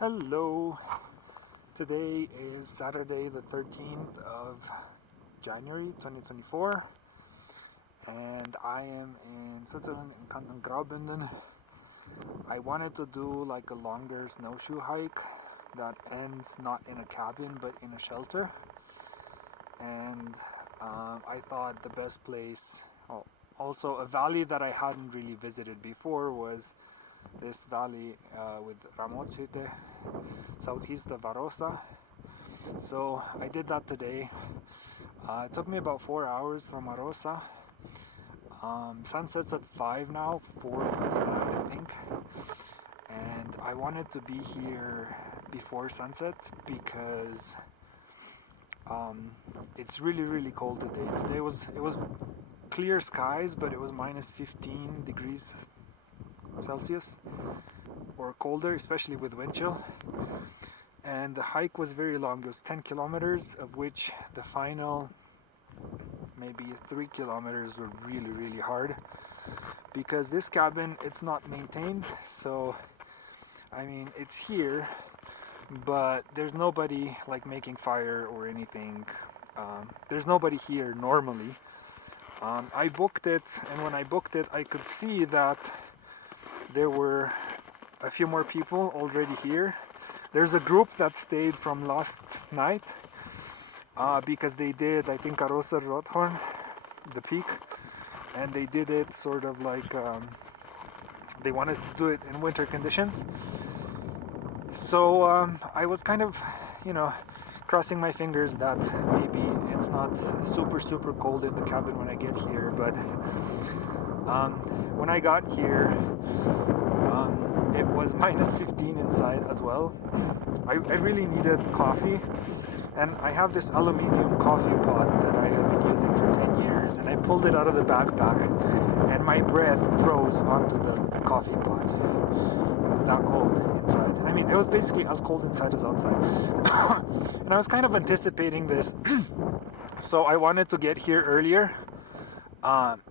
Hello, today is Saturday the 13th of January 2024 and I am in Switzerland in Kanton Graubünden. I wanted to do like a longer snowshoe hike that ends not in a cabin but in a shelter, and I thought the best place, also a valley that I hadn't really visited before, was this valley with Ramozhütte, South-West of Arosa. So I did that today. It took me about 4 hours from Arosa. Sunset's at 5 now, 4:59 I think, and I wanted to be here before sunset because it's really cold today. It was clear skies, but it was minus 15 degrees Celsius or colder, especially with wind chill. And the hike was very long. It was 10 kilometers, of which the final maybe 3 kilometers were really hard, because this cabin, it's not maintained. So I mean, it's here, but there's nobody like making fire or anything. There's nobody here normally. I booked it, and when I booked it I could see that there were a few more people already here. There's a group that stayed from last night because they did, I think, Arosa Rothorn, the peak, and they did it sort of like they wanted to do it in winter conditions. So I was kind of, crossing my fingers that maybe it's not super cold in the cabin when I get here. But when I got here, it was minus 15 inside as well. I really needed coffee, and I have this aluminium coffee pot that I have been using for 10 years, and I pulled it out of the backpack and my breath froze onto the coffee pot. It was that cold inside. I mean, it was basically as cold inside as outside. And I was kind of anticipating this, so I wanted to get here earlier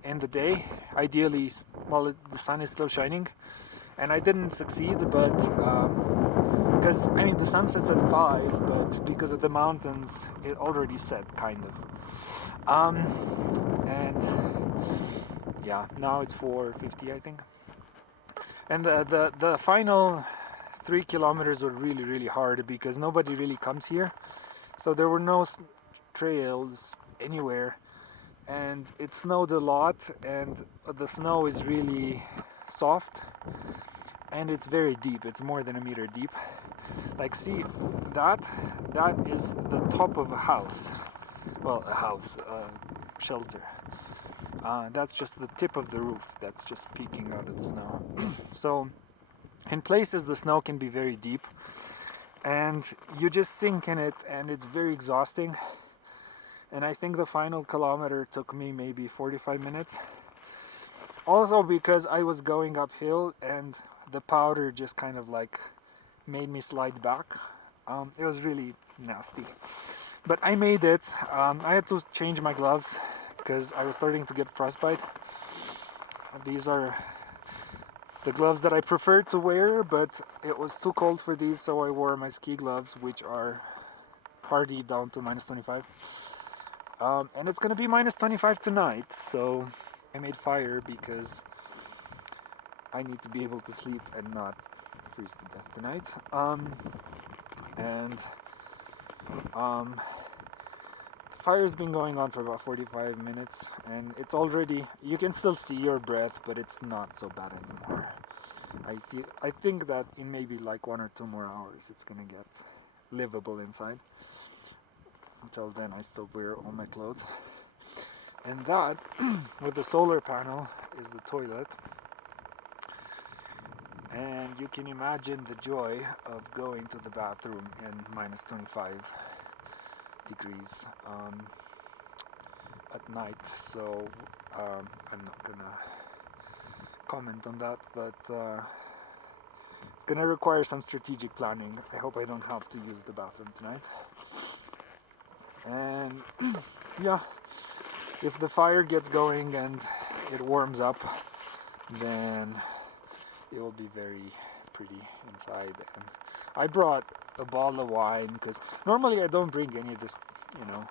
in the day, ideally while the sun is still shining. And I didn't succeed, but because I mean the sun sets at 5, but because of the mountains it already set kind of. And yeah, now it's 4:50 I think. And the final 3 kilometers were really hard because nobody really comes here, so there were no trails anywhere, and it snowed a lot, and the snow is really soft, and it's very deep. It's more than a meter deep. Like, see, that is the top of a house. Well, a house, shelter. That's just the tip of the roof that's just peeking out of the snow. So in places the snow can be very deep, and you just sink in it, and it's very exhausting. And I think the final kilometer took me maybe 45 minutes. Also because I was going uphill, and the powder just kind of like made me slide back. It was really nasty. But I made it. I had to change my gloves because I was starting to get frostbite. These are the gloves that I preferred to wear, but it was too cold for these, so I wore my ski gloves, which are hardy down to minus 25. And it's gonna be minus 25 tonight, so I made fire because I need to be able to sleep and not freeze to death tonight. Fire's been going on for about 45 minutes, and it's already, you can still see your breath, but it's not so bad anymore. I think that in maybe like 1 or 2 more hours it's gonna get livable inside. Until then I still wear all my clothes. And that, with the solar panel, is the toilet. And you can imagine the joy of going to the bathroom in minus 25 degrees at night. So I'm not gonna comment on that, but it's gonna require some strategic planning. I hope I don't have to use the bathroom tonight. And yeah, if the fire gets going and it warms up, then it will be very pretty inside. And I brought a bottle of wine because normally I don't bring any of this, you know,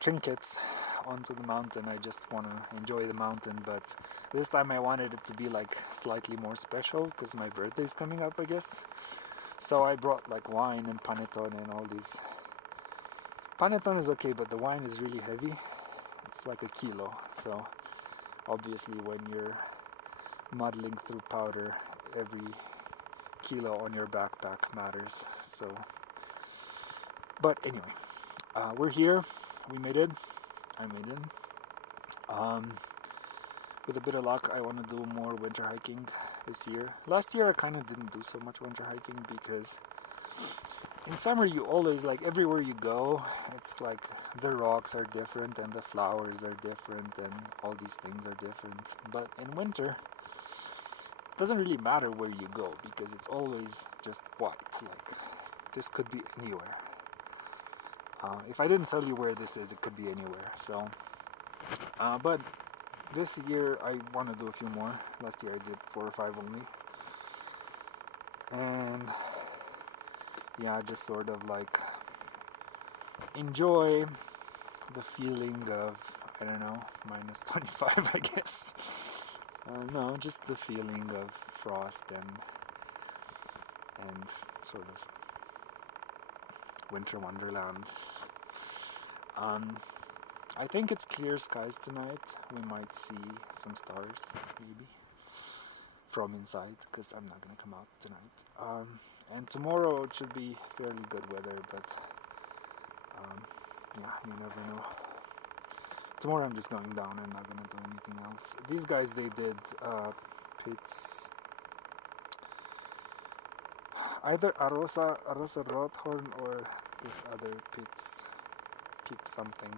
trinkets onto the mountain. I just want to enjoy the mountain, but this time I wanted it to be like slightly more special because my birthday is coming up, I guess. So I brought like wine and panettone and all these. Panettone is okay, but the wine is really heavy. It's like a kilo, so obviously when you're muddling through powder, every kilo on your backpack matters. So, but anyway, we're here. We made it. I made it. With a bit of luck, I want to do more winter hiking this year. Last year I kind of didn't do so much winter hiking because in summer you always, like everywhere you go, it's like the rocks are different and the flowers are different and all these things are different. But in winter, it doesn't really matter where you go because it's always just white. Like this could be anywhere. If I didn't tell you where this is, it could be anywhere. So, but this year I want to do a few more. Last year I did 4 or 5 only. And yeah, just sort of like enjoy the feeling of, I don't know, minus 25 I guess. No, just the feeling of frost and sort of winter wonderland. I think it's clear skies tonight. We might see some stars, maybe, from inside, because I'm not going to come out tonight. And tomorrow it should be fairly good weather, but yeah, you never know. Tomorrow I'm just going down. I'm not going to do anything else. These guys, they did pits, either Arosa Rothorn or this other pit something.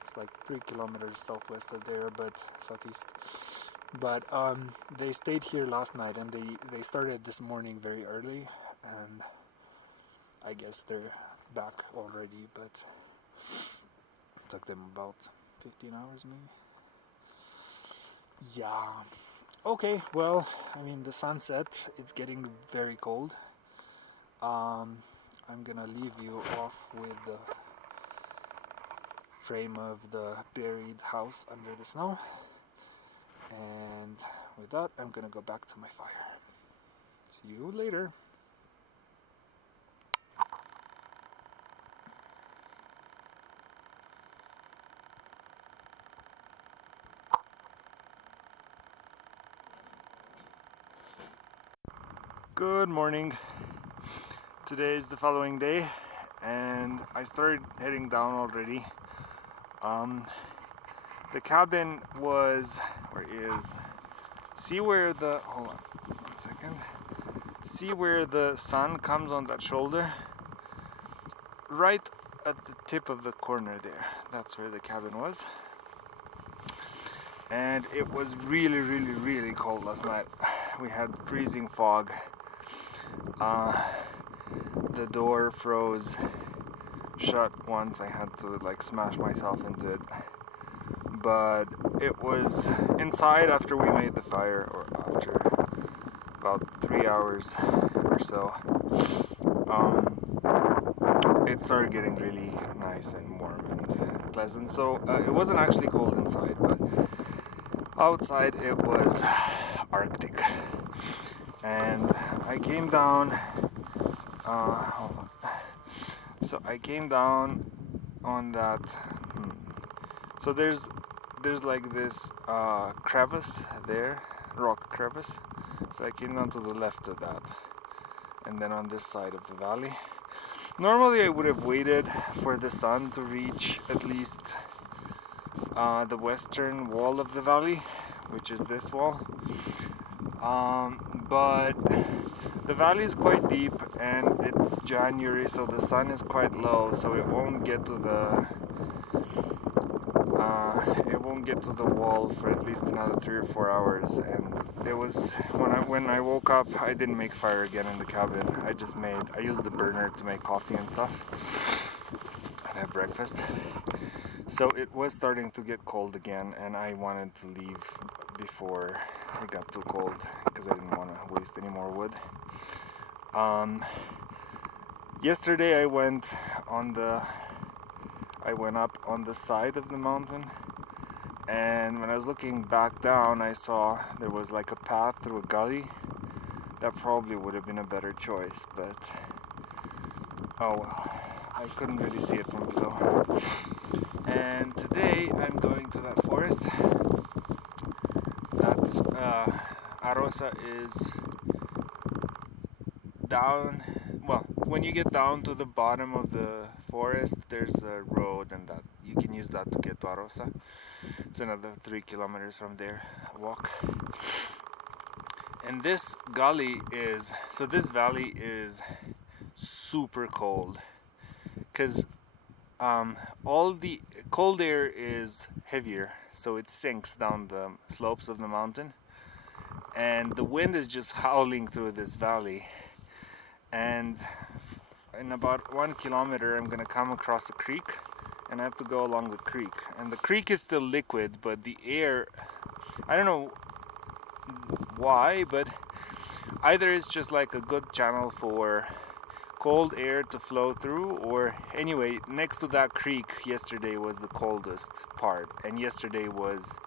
It's like 3 kilometers southwest of there, but southeast. But they stayed here last night and they started this morning very early, and I guess they're back already, but it took them about 15 hours maybe. Yeah. Okay, well, I mean the sunset, it's getting very cold. I'm gonna leave you off with the frame of the buried house under the snow, and with that I'm gonna go back to my fire. See you later. Good morning. Today is the following day and I started heading down already. The cabin was, see where the, hold on 1 second, see where the sun comes on that shoulder? Right at the tip of the corner there, that's where the cabin was. And it was really, really, really cold last night. We had freezing fog. The door froze shut once. I had to like smash myself into it. But it was inside after we made the fire, or after about 3 hours or so. It started getting really nice and warm and pleasant. So it wasn't actually cold inside, but outside it was Arctic. And I came down, hold on. So I came down on that, so there's like this crevice there, rock crevice. So I came down to the left of that, and then on this side of the valley. Normally I would have waited for the sun to reach at least the western wall of the valley, which is this wall. But the valley is quite deep and it's January, so the sun is quite low, so it won't get to the wall for at least another 3 or 4 hours. And it was when I woke up, I didn't make fire again in the cabin. I used the burner to make coffee and stuff and have breakfast. So it was starting to get cold again, and I wanted to leave before it got too cold, because I didn't want to waste any more wood. Yesterday I went up on the side of the mountain, and when I was looking back down, I saw there was like a path through a gully. That probably would have been a better choice, but oh well, I couldn't really see it from below. And today I'm going to that forest. That's Arosa is down. Well, when you get down to the bottom of the forest, there's a road, and that you can use that to get to Arosa. It's another 3 kilometers from there, a walk. And this gully is, so this valley is super cold, because all the cold air is heavier, so it sinks down the slopes of the mountain, and the wind is just howling through this valley. And in about 1 kilometer I'm gonna come across a creek, and I have to go along the creek, and the creek is still liquid, but the air, I don't know why, but either it's just like a good channel for cold air to flow through, or anyway, next to that creek yesterday was the coldest part, and yesterday was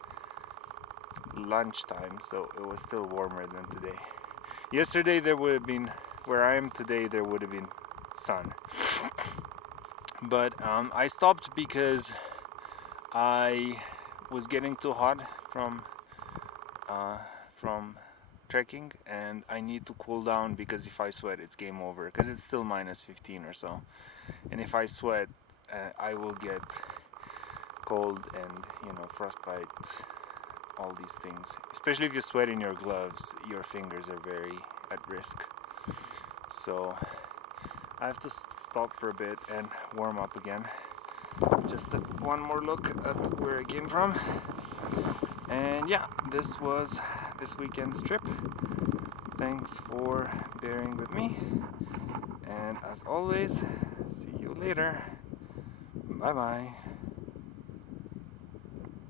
lunchtime, so it was still warmer than today. Yesterday there would have been, where I am today, there would have been sun. But I stopped because I was getting too hot from trekking, and I need to cool down, because if I sweat it's game over, because it's still minus 15 or so, and if I sweat I will get cold and frostbite, all these things, especially if you sweat in your gloves. Your fingers are very at risk, so I have to stop for a bit and warm up again. Just one more look at where I came from. And yeah, this was this weekend's trip. Thanks for bearing with me, and as always, see you later. Bye bye.